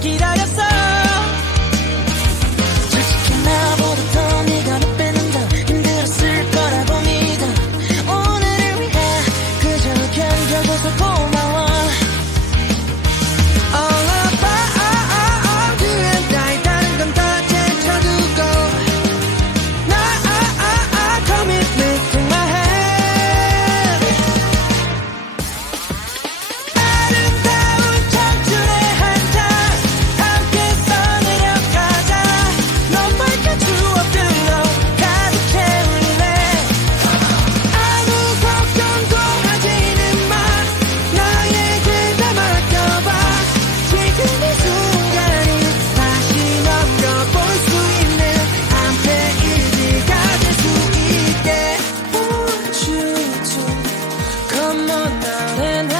Shakira I'm not down and